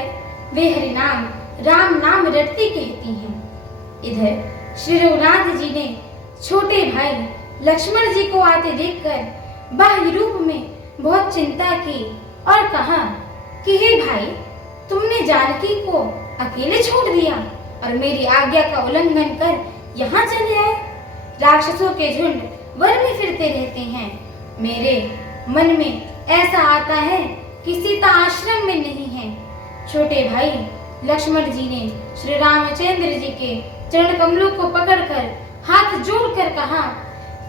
बैठकर वे हरिनाम राम नाम रटती कहती हैं। इधर श्री रघुनाथ जी ने छोटे भाई लक्ष्मण जी को आते देखकर बाह्य रूप में बहुत चिंता की और कहा कि हे भाई, तुमने जानकी को अकेले छोड़ दिया और मेरी आज्ञा का उल्लंघन कर यहाँ चले आए। राक्षसों के झुंड वन में फिरते रहते हैं। मेरे मन में ऐसा आता है कि सीता आश्रम में नहीं है। छोटे भाई लक्ष्मण जी ने श्री रामचंद्र जी के चरण कमलों को पकड़कर हाथ जोड़कर कहा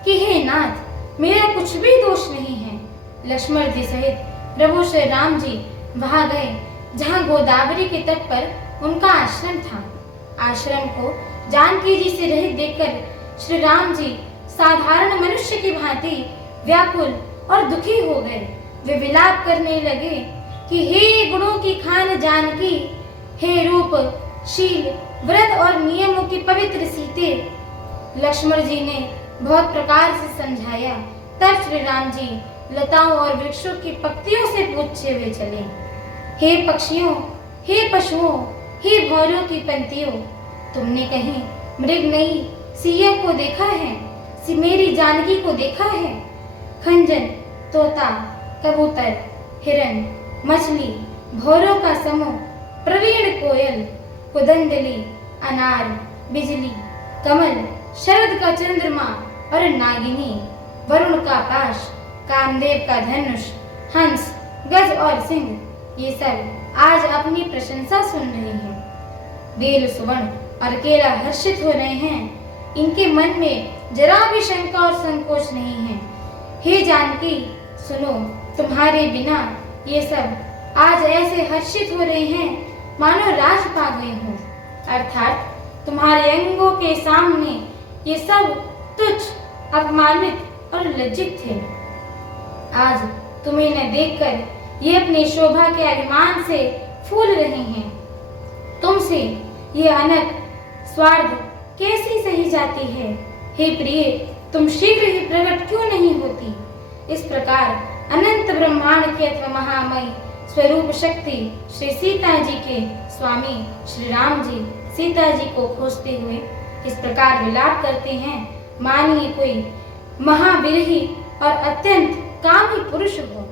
कि हे नाथ, मेरा कुछ भी दोष नहीं है। लक्ष्मण जी सहित प्रभु श्री राम जी वहां गए जहां गोदावरी के तट पर उनका आश्रम था। आश्रम को जानकी जी से रहित देखकर श्री राम जी साधारण मनुष्य की भांति व्याकुल और दुखी हो गए। वे विलाप करने लगे कि हे गुणों की खान जानकी, हे रूप शील व्रत और नियमों की पवित्र सीते। लक्ष्मण जी ने बहुत प्रकार से समझाया। तब श्री राम जी लताओं और वृक्षों की पत्तियों से पूछते हुए चले। हे पक्षियों, हे पशुओं, हे भौरों की पंक्तियों, तुमने कहीं मृग नई सिया को देखा है? मेरी जानकी को देखा है? खंजन, तोता, कबूतर, हिरन, मछली, भौरों का समूह, प्रवीण कोयल, कुदंदली, अनार, बिजली, कमल, शरद का चंद्रमा और नागिनी, वरुण का पाश, कामदेव का धनुष, हंस, गज और सिंह, ये सब आज अपनी प्रशंसा सुन रहे हैं। बेल, सुवर्ण और केला हर्षित हो रहे हैं। इनके मन में जरा भी शंका और संकोच नहीं है। हे जानकी, सुनो, तुम्हारे बिना ये सब आज ऐसे हर्षित हो रहे हैं मानो राज पा गए हो। अर्थात तुम्हारे अंगों के सामने ये सब तुच्छ, अपमानित और लज्जित थे। आज तुम्हें न देखकर ये अपनी शोभा के अभिमान से फूल रहे हैं। तुमसे ये अनक स्वार्थ कैसी सही जाती है? हे प्रिय, तुम शीघ्र ही प्रकट क्यों नहीं होती? इस प्रकार अनंत ब्रह्मांड की अथवा महामयी स्वरूप शक्ति श्री सीता जी के स्वामी श्री राम जी सीता जी को खोजते हुए इस प्रकार विलाप करते हैं, मानिए कोई महाविरही और अत्यंत कामी पुरुष हो।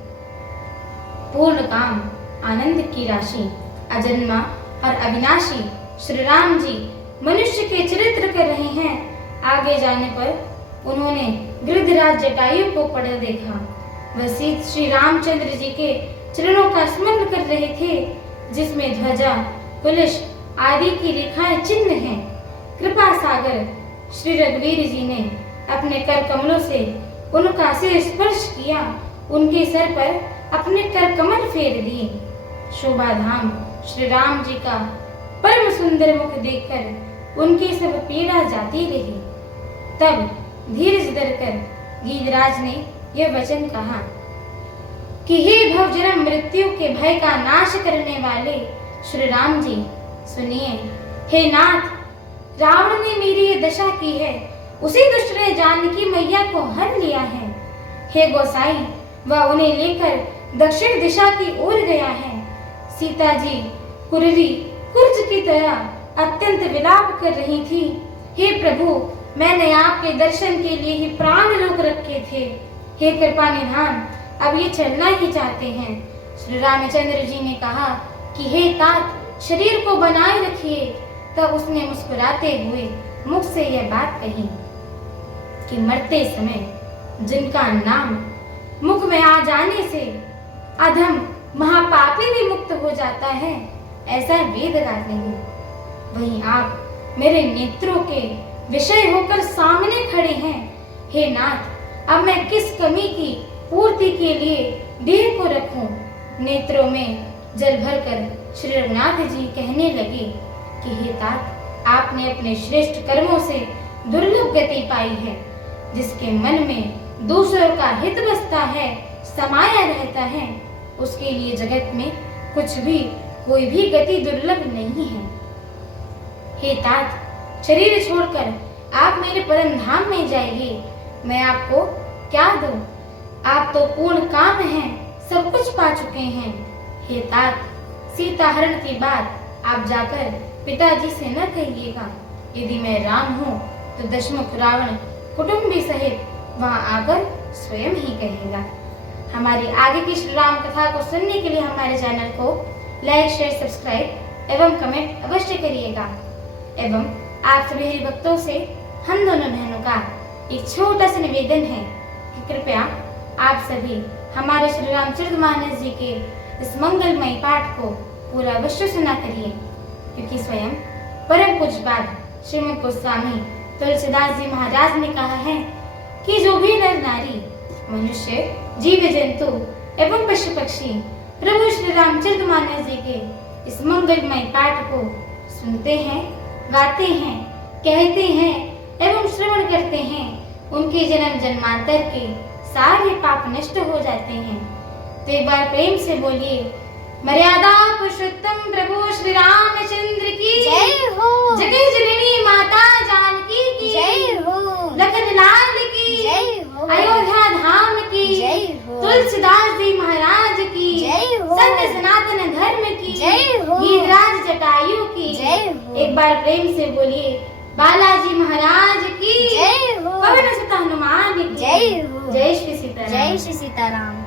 पूर्ण काम, आनंद की राशि, अजन्मा और अविनाशी श्री राम जी मनुष्य के चरित्र कर रहे हैं। आगे जाने पर उन्होंने गृधराज जटायु को पढ़ देखा। वह श्री रामचंद्र जी के चरणों का स्मरण कर रहे थे, जिसमें ध्वजा, कुलिश आदि की रेखाएं चिन्ह हैं। कृपा सागर श्री रघुवीर जी ने अपने कर कमलों से उनका सिर स्पर्श किया। उनके सर पर अपने कर कमल फेर दिए। शोभा धाम श्री राम जी का परम सुंदर मुख देखकर उनकी सब पीड़ा जाती रही। तब धीरज धरकर गीधराज ने यह वचन कहा कि हे भव जन्म मृत्यु के भय का नाश करने वाले श्री राम जी, सुनिए। हे नाथ, रावण ने मेरी ये दशा की है, उसी दुष्ट ने जानकी मैया को हर लिया है। हे गोसाई, वह उन्हें लेकर दक्षिण दिशा की ओर गया है। सीता जी कुररी कुर्ज की तरह अत्यंत विलाप कर रही थी। हे प्रभु, मैंने आपके दर्शन के लिए ही प्राण रोक रखे थे। हे कृपा निधान, अब ये चलना ही चाहते हैं। श्री रामचंद्र जी ने कहा कि हे तात, शरीर को बनाए रखिए। तब उसने मुस्कुराते हुए मुख से यह बात कही कि मरते समय जिनका नाम मुख में आ जाने से अधम महापापी भी मुक्त हो जाता है, ऐसा वेद कहते हैं। वहीं आप मेरे नेत्रों के विषय होकर सामने खड़े हैं। हे नाथ, अब मैं किस कमी की पूर्ति के लिए देह को रखूं? नेत्रों में जल भरकर श्री रघुनाथ जी कहने लगे कि हे तात, आपने अपने श्रेष्ठ कर्मों से दुर्लभ गति पाई है। जिसके मन में दूसरों का हित बसता है, समाया रहता है, उसके लिए जगत में कुछ भी कोई भी गति दुर्लभ नहीं है। हे तात, शरीर छोड़कर आप मेरे परम धाम में जाइए। मैं आपको क्या दूं? आप तो पूर्ण काम हैं, सब कुछ पा चुके हैं। हे तात, सीता हरण की बात आप जाकर पिताजी से न कहिएगा। यदि मैं राम हूँ तो दशमुख रावण कुटुंबी सहित वहां आकर स्वयं ही कहेगा। हमारी आगे की श्री राम कथा को सुनने के लिए हमारे चैनल को लाइक, शेयर, सब्सक्राइब एवं कमेंट अवश्य करिएगा। एवं आप सभी हरि भक्तों से हम दोनों बहनों का एक छोटा सा निवेदन है कि कृपया आप सभी हमारे श्री रामचरितमानस जी के इस मंगलमय पाठ को पूरा अवश्य सुना करिए, क्योंकि स्वयं परम पूज्यपाद श्रीमद गोस्वामी तुलसीदास जी महाराज ने कहा है कि जो भी नर नारी, मनुष्य, जीव जंतु एवं पशु पक्षी प्रभु श्री रामचरितमानस जी के इस मंगलमय पाठ को सुनते हैं, गाते हैं, कहते हैं एवं श्रवण करते हैं, उनके जन्म जन्मांतर के सारे पाप नष्ट हो जाते हैं। तो एक बार प्रेम से बोलिए, मर्यादा पुरुषोत्तम प्रभु श्री रामचंद्र की जय हो। जगत जननी माता जानकी की जय हो। लखन लाल की जय हो। अयोध्या धाम की जय हो। तुलसीदास जी महाराज की जय हो। सत्य सनातन धर्म की जय हो। गीतराज जटायु की जय हो। एक बार प्रेम से बोलिए, बालाजी महाराज की जय हो। पवन सुत हनुमान की जय हो। जय श्री सीताराम। जय श्री सीताराम।